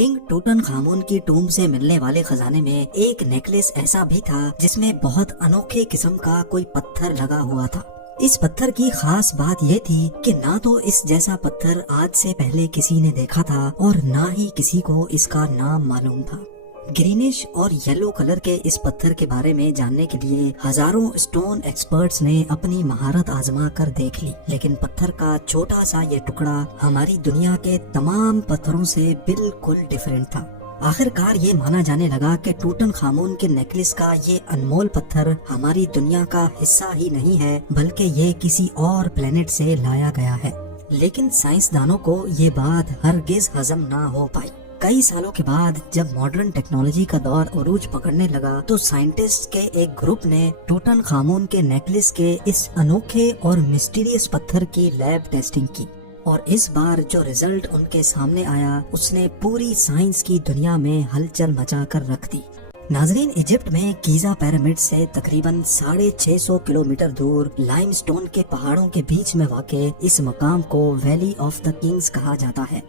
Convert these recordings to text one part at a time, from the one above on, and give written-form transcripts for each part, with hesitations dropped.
King टूटन खामून की टूम से मिलने वाले खजाने में एक नेकलेस ऐसा भी था जिसमें बहुत अनोखे किस्म का कोई पत्थर लगा हुआ था। इस पत्थर की खास बात ये थी कि ना तो इस जैसा पत्थर आज से पहले किसी ने देखा था और ना ही किसी को इसका नाम मालूम था। ग्रीनिश और येलो कलर के इस पत्थर के बारे में जानने के लिए हजारों स्टोन एक्सपर्ट्स ने अपनी महारत आजमा कर देख ली, लेकिन पत्थर का छोटा सा ये टुकड़ा हमारी दुनिया के तमाम पत्थरों से बिल्कुल डिफरेंट था। आखिरकार ये माना जाने लगा कि टूटन खामून के नेकलेस का ये अनमोल पत्थर हमारी दुनिया का हिस्सा ही नहीं है, बल्कि ये किसी और प्लेनेट से लाया गया है। लेकिन साइंसदानों को ये बात हरगिज हजम ना हो पाई। कई सालों के बाद जब मॉडर्न टेक्नोलॉजी का दौर उरूज पकड़ने लगा तो साइंटिस्ट के एक ग्रुप ने टूटन खामून के नेकलेस के इस अनोखे और मिस्टीरियस पत्थर की लैब टेस्टिंग की, और इस बार जो रिजल्ट उनके सामने आया उसने पूरी साइंस की दुनिया में हलचल मचा कर रख दी। नाजरीन, इजिप्ट में गीजा पिरामिड से तकरीबन 650 किलोमीटर दूर लाइमस्टोन के पहाड़ों के बीच में वाक़े इस मकाम को वैली ऑफ द किंग्स कहा जाता है।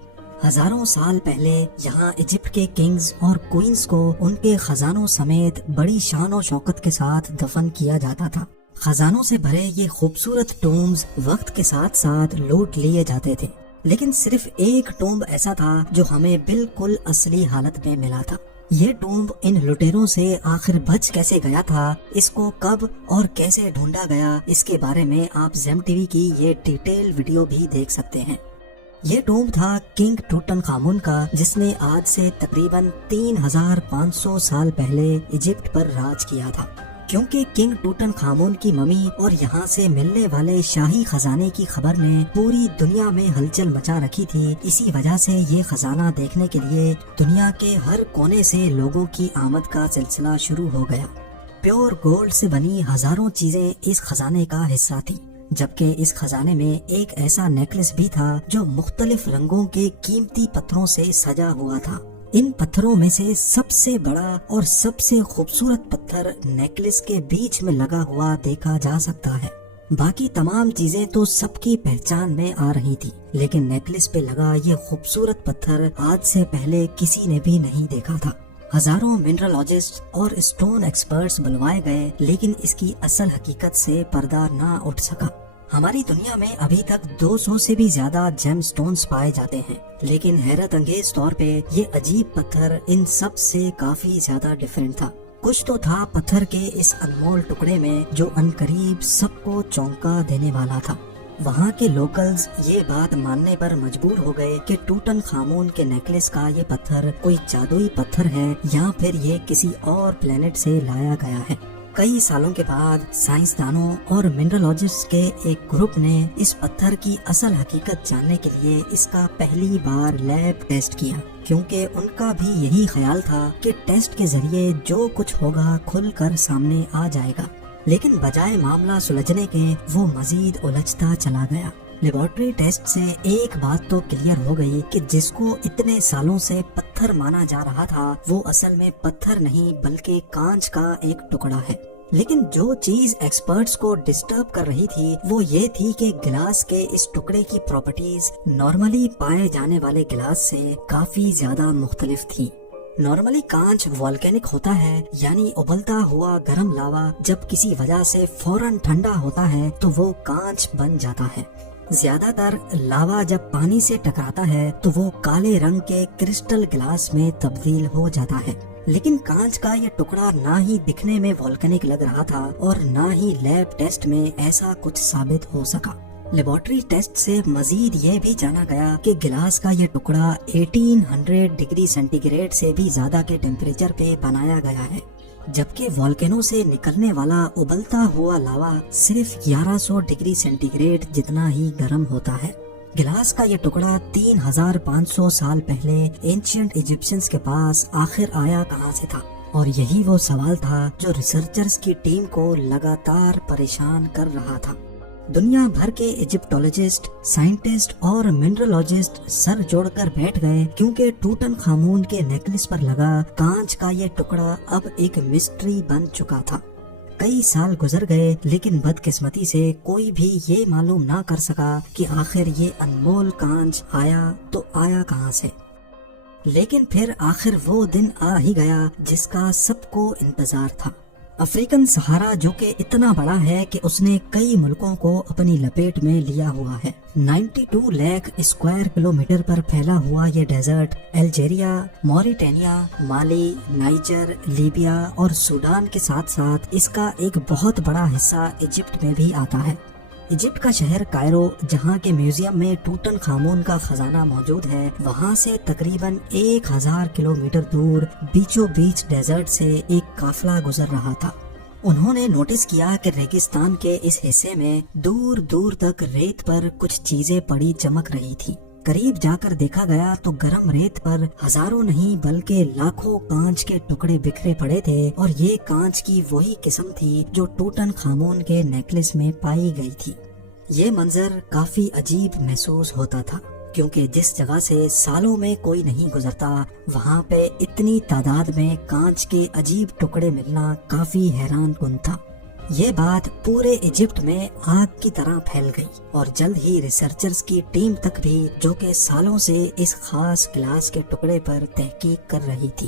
हजारों साल पहले यहाँ इजिप्ट के किंग्स और क्वींस को उनके खजानों समेत बड़ी शान और शौकत के साथ दफन किया जाता था। खजानों से भरे ये खूबसूरत टूम्स वक्त के साथ साथ लूट लिए जाते थे, लेकिन सिर्फ एक टूम्ब ऐसा था जो हमें बिल्कुल असली हालत में मिला था। ये टूम्ब इन लुटेरों से आखिर बच कैसे गया था, इसको कब और कैसे ढूंढा गया, इसके बारे में आप जेम टीवी की ये डिटेल वीडियो भी देख सकते हैं। ये टूम्ब था किंग टूटन खामून का, जिसने आज से तकरीबन 3500 साल पहले इजिप्ट पर राज किया था। क्योंकि किंग टूटन खामून की मम्मी और यहाँ से मिलने वाले शाही खजाने की खबर ने पूरी दुनिया में हलचल मचा रखी थी, इसी वजह से ये खजाना देखने के लिए दुनिया के हर कोने से लोगों की आमद का सिलसिला शुरू हो गया। प्योर गोल्ड से बनी हजारों चीजें इस खजाने का हिस्सा थी, जबकि इस खजाने में एक ऐसा नेकलेस भी था जो मुख्तलिफ रंगों के कीमती पत्थरों से सजा हुआ था। इन पत्थरों में से सबसे बड़ा और सबसे खूबसूरत पत्थर नेकलेस के बीच में लगा हुआ देखा जा सकता है। बाकी तमाम चीजें तो सबकी पहचान में आ रही थी, लेकिन नेकलेस पे लगा ये खूबसूरत पत्थर आज से पहले किसी ने भी नहीं देखा था। हजारों मिनरलॉजिस्ट और स्टोन एक्सपर्ट्स बुलवाए गए, लेकिन इसकी असल हकीकत से पर्दा ना उठ सका। हमारी दुनिया में अभी तक 200 से भी ज्यादा जेम स्टोन्स पाए जाते हैं, लेकिन हैरत अंगेज तौर पे ये अजीब पत्थर इन सब से काफी ज्यादा डिफरेंट था। कुछ तो था पत्थर के इस अनमोल टुकड़े में जो अनकरीब सबको चौंका देने वाला था। वहाँ के लोकल्स ये बात मानने पर मजबूर हो गए कि टूटन खामून के नेकलेस का ये पत्थर कोई जादुई पत्थर है या फिर ये किसी और प्लेनेट से लाया गया है। कई सालों के बाद साइंसदानों और मिनरलॉजिस्ट के एक ग्रुप ने इस पत्थर की असल हकीकत जानने के लिए इसका पहली बार लैब टेस्ट किया, क्योंकि उनका भी यही ख्याल था कि टेस्ट के जरिए जो कुछ होगा खुलकर सामने आ जाएगा। लेकिन बजाय मामला सुलझने के वो मजीद उलझता चला गया। लेबोरेटरी टेस्ट से एक बात तो क्लियर हो गई कि जिसको इतने सालों से पत्थर माना जा रहा था वो असल में पत्थर नहीं बल्कि कांच का एक टुकड़ा है। लेकिन जो चीज एक्सपर्ट्स को डिस्टर्ब कर रही थी वो ये थी कि गिलास के इस टुकड़े की प्रॉपर्टीज नॉर्मली पाए जाने वाले गिलास से काफी ज्यादा मुख्तलिफ थी। नॉर्मली कांच वॉल्केनिक होता है, यानी उबलता हुआ गर्म लावा जब किसी वजह से फौरन ठंडा होता है तो वो कांच बन जाता है। ज्यादातर लावा जब पानी से टकराता है तो वो काले रंग के क्रिस्टल गिलास में तब्दील हो जाता है। लेकिन कांच का ये टुकड़ा ना ही दिखने में वॉल्केनिक लग रहा था और ना ही लैब टेस्ट में ऐसा कुछ साबित हो सका। लेबोरेटरी टेस्ट से मजीद ये भी जाना गया कि गिलास का ये टुकड़ा 1800 डिग्री सेंटीग्रेड से भी ज्यादा के टेम्परेचर पे बनाया गया है, जबकि वॉल्केनो से निकलने वाला उबलता हुआ लावा सिर्फ 1100 डिग्री सेंटीग्रेड जितना ही गर्म होता है। गिलास का ये टुकड़ा 3500 साल पहले एंशिएंट इजिप्शियंस के पास आखिर आया कहाँ से था, और यही वो सवाल था जो रिसर्चर्स की टीम को लगातार परेशान कर रहा था। दुनिया भर के इजिप्टोलॉजिस्ट, साइंटिस्ट और मिनरलॉजिस्ट सर जोड़कर बैठ गए, क्योंकि टूटन खामून के नेकलेस पर लगा कांच का ये टुकड़ा अब एक मिस्ट्री बन चुका था। कई साल गुजर गए, लेकिन बदकिस्मती से कोई भी ये मालूम ना कर सका कि आखिर ये अनमोल कांच आया तो आया कहाँ से। لیکن پھر آخر وہ دن آ ہی گیا جس کا سب کو انتظار تھا۔ افریقن صحارا جو کہ اتنا بڑا ہے کہ اس نے کئی ملکوں کو اپنی لپیٹ میں لیا ہوا ہے۔ 92 لاکھ اسکوائر کلومیٹر پر پھیلا ہوا یہ ڈیزرٹ الجیریا، موریٹانیا، مالی، نائجر، لیبیا اور سوڈان کے ساتھ ساتھ اس کا ایک بہت بڑا حصہ ایجپٹ میں بھی آتا ہے۔ ایجپٹ کا شہر کائرو، جہاں کے میوزیم میں ٹوٹن خامون کا خزانہ موجود ہے، وہاں سے تقریباً 1000 کلومیٹر دور بیچوں بیچ ڈیزرٹ سے ایک قافلہ گزر رہا تھا۔ انہوں نے نوٹس کیا کہ ریگستان کے اس حصے میں دور دور تک ریت پر کچھ چیزیں پڑی چمک رہی تھی۔ قریب جا کر دیکھا گیا تو گرم ریت پر ہزاروں نہیں بلکہ لاکھوں کانچ کے ٹکڑے بکھرے پڑے تھے، اور یہ کانچ کی وہی قسم تھی جو ٹوٹن خامون کے نیکلس میں پائی گئی تھی۔ یہ منظر کافی عجیب محسوس ہوتا تھا، کیونکہ جس جگہ سے سالوں میں کوئی نہیں گزرتا، وہاں پہ اتنی تعداد میں کانچ کے عجیب ٹکڑے ملنا کافی حیران کن تھا۔ یہ بات پورے ایجپٹ میں آگ کی طرح پھیل گئی، اور جلد ہی ریسرچرز کی ٹیم تک بھی، جو کہ سالوں سے اس خاص گلاس کے ٹکڑے پر تحقیق کر رہی تھی۔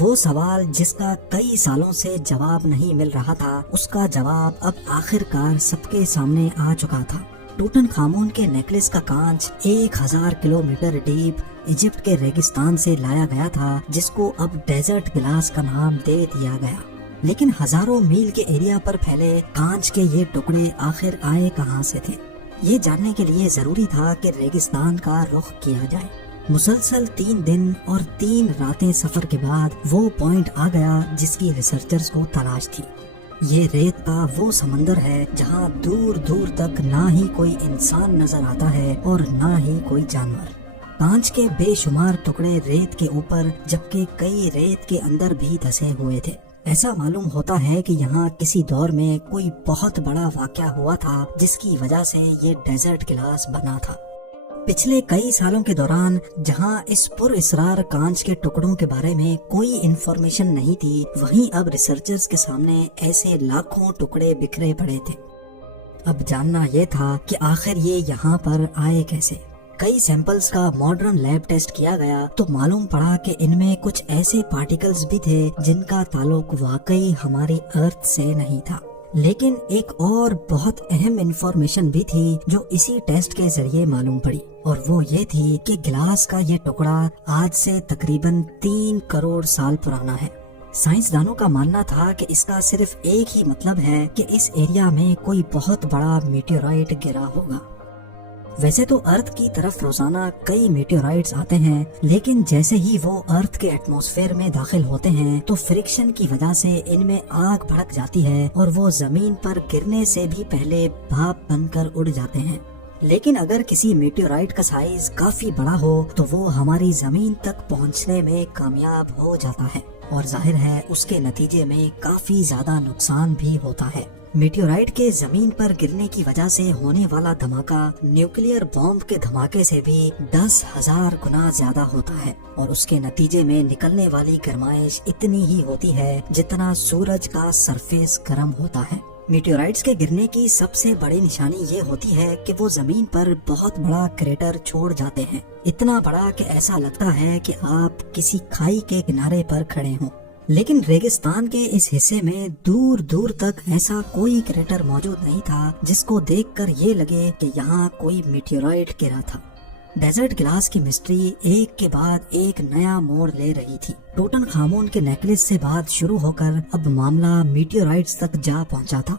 وہ سوال جس کا کئی سالوں سے جواب نہیں مل رہا تھا، اس کا جواب اب آخر کار سب کے سامنے آ چکا تھا۔ ٹوٹن خامون کے نیکلس کا کانچ 1000 کلومیٹر ڈیپ ایجپٹ کے ریگستان سے لایا گیا تھا، جس کو اب ڈیزرٹ گلاس کا نام دے دیا گیا۔ لیکن ہزاروں میل کے ایریا پر پھیلے کانچ کے یہ ٹکڑے آخر آئے کہاں سے تھے؟ یہ جاننے کے لیے ضروری تھا کہ ریگستان کا رخ کیا جائے۔ مسلسل 3 دن اور 3 راتیں سفر کے بعد وہ پوائنٹ آ گیا جس کی ریسرچرز کو تلاش تھی۔ یہ ریت کا وہ سمندر ہے جہاں دور دور تک نہ ہی کوئی انسان نظر آتا ہے اور نہ ہی کوئی جانور۔ کانچ کے بے شمار ٹکڑے ریت کے اوپر، جبکہ کئی ریت کے اندر بھی دھسے ہوئے تھے۔ ایسا معلوم ہوتا ہے کہ یہاں کسی دور میں کوئی بہت بڑا واقعہ ہوا تھا، جس کی وجہ سے یہ ڈیزرٹ گلاس بنا تھا۔ پچھلے کئی سالوں کے دوران جہاں اس پر اسرار کانچ کے ٹکڑوں کے بارے میں کوئی انفارمیشن نہیں تھی، وہیں اب ریسرچرز کے سامنے ایسے لاکھوں ٹکڑے بکھرے پڑے تھے۔ اب جاننا یہ تھا کہ آخر یہ یہاں پر آئے کیسے۔ کئی سیمپلز کا ماڈرن لیب ٹیسٹ کیا گیا تو معلوم پڑا کہ ان میں کچھ ایسے پارٹیکلز بھی تھے جن کا تعلق واقعی ہماری ارتھ سے نہیں تھا۔ لیکن ایک اور بہت اہم انفارمیشن بھی تھی جو اسی ٹیسٹ کے ذریعے معلوم پڑی، اور وہ یہ تھی کہ گلاس کا یہ ٹکڑا آج سے تقریباً 3 کروڑ سال پرانا ہے۔ سائنسدانوں کا ماننا تھا کہ اس کا صرف ایک ہی مطلب ہے کہ اس ایریا میں کوئی بہت بڑا میٹیورائٹ گرا ہوگا۔ ویسے تو ارتھ کی طرف روزانہ کئی میٹیورائٹس آتے ہیں، لیکن جیسے ہی وہ ارتھ کے ایٹماسفیئر میں داخل ہوتے ہیں تو فرکشن کی وجہ سے ان میں آگ بھڑک جاتی ہے، اور وہ زمین پر گرنے سے بھی پہلے بھاپ بن کر اڑ جاتے ہیں۔ لیکن اگر کسی میٹیورائٹ کا سائز کافی بڑا ہو تو وہ ہماری زمین تک پہنچنے میں کامیاب ہو جاتا ہے، اور ظاہر ہے اس کے نتیجے میں کافی زیادہ نقصان بھی ہوتا ہے۔ میٹیورائٹ کے زمین پر گرنے کی وجہ سے ہونے والا دھماکہ نیوکلیئر بمب کے دھماکے سے بھی 10,000 گنا زیادہ ہوتا ہے، اور اس کے نتیجے میں نکلنے والی گرمائش اتنی ہی ہوتی ہے جتنا سورج کا سرفیس گرم ہوتا ہے۔ میٹیورائٹس کے گرنے کی سب سے بڑی نشانی یہ ہوتی ہے کہ وہ زمین پر بہت بڑا کریٹر چھوڑ جاتے ہیں، اتنا بڑا کہ ایسا لگتا ہے کہ آپ کسی کھائی کے کنارے پر کھڑے ہوں۔ لیکن ریگستان کے اس حصے میں دور دور تک ایسا کوئی کریٹر موجود نہیں تھا جس کو دیکھ کر یہ لگے کہ یہاں کوئی میٹیورائٹ گرا تھا۔ ڈیزرٹ گلاس کی مسٹری ایک کے بعد ایک نیا موڑ لے رہی تھی۔ ٹوٹن خامون کے نیکلس سے بات شروع ہو کر اب معاملہ میٹیورائٹس تک جا پہنچا تھا۔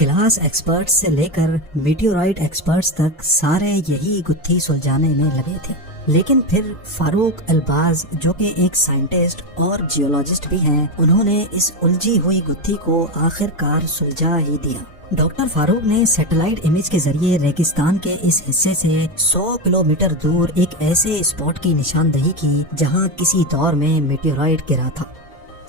گلاس ایکسپرٹس سے لے کر میٹیورائٹ ایکسپرٹس تک سارے یہی گتھی سلجھانے میں لگے تھے۔ لیکن پھر فاروق الباز، جو کہ ایک سائنٹسٹ اور جیولوجسٹ بھی ہیں، انہوں نے اس الجھی ہوئی گتھی کو آخر کار سلجھا ہی دیا۔ ڈاکٹر فاروق نے سیٹلائٹ امیج کے ذریعے ریگستان کے اس حصے سے 100 کلومیٹر دور ایک ایسے اسپاٹ کی نشاندہی کی جہاں کسی دور میں میٹیورائٹ گرا تھا۔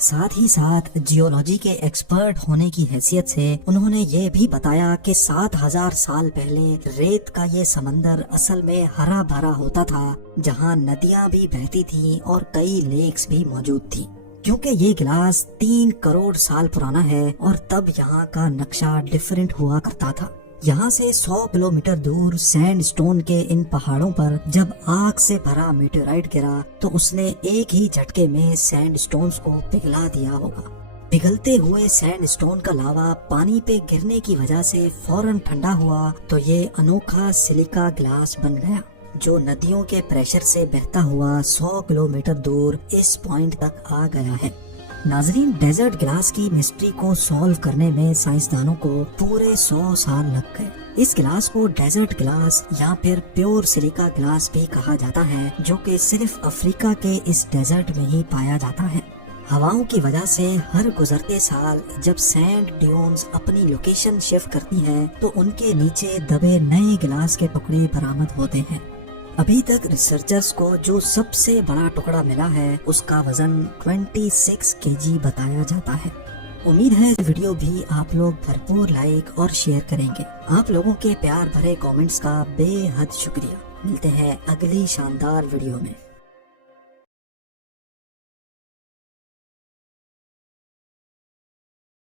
ساتھ ہی ساتھ جیولوجی کے ایکسپرٹ ہونے کی حیثیت سے انہوں نے یہ بھی بتایا کہ 7000 سال پہلے ریت کا یہ سمندر اصل میں ہرا بھرا ہوتا تھا، جہاں ندیاں بھی بہتی تھیں اور کئی لیکس بھی موجود تھی۔ کیونکہ یہ گلاس 3 کروڑ سال پرانا ہے اور تب یہاں کا نقشہ ڈیفرنٹ ہوا کرتا تھا۔ यहाँ से 100 किलोमीटर दूर सैंड स्टोन के इन पहाड़ों पर जब आग से भरा मीटेराइट गिरा तो उसने एक ही झटके में सैंड स्टोन्स को पिघला दिया होगा। पिघलते हुए सैंड स्टोन का लावा पानी पे गिरने की वजह से फौरन ठंडा हुआ तो ये अनोखा सिलिका ग्लास बन गया, जो नदियों के प्रेशर से बहता हुआ 100 किलोमीटर दूर इस पॉइंट तक आ गया है। नाजरीन, डेजर्ट ग्लास की मिस्ट्री को सॉल्व करने में साइंसदानों को पूरे 100 साल लग गए। इस ग्लास को डेजर्ट ग्लास या फिर प्योर सिलिका ग्लास भी कहा जाता है, जो कि सिर्फ अफ्रीका के इस डेजर्ट में ही पाया जाता है। हवाओं की वजह से हर गुजरते साल जब सैंड ड्यून्स अपनी लोकेशन शिफ्ट करती हैं, तो उनके नीचे दबे नए ग्लास के टुकड़े बरामद होते हैं। अभी तक रिसर्चर्स को जो सबसे बड़ा टुकड़ा मिला है उसका वजन 26 केजी बताया जाता है। उम्मीद है वीडियो भी आप लोग भरपूर लाइक और शेयर करेंगे। आप लोगों के प्यार भरे कमेंट्स का बेहद शुक्रिया। मिलते हैं अगली शानदार वीडियो में।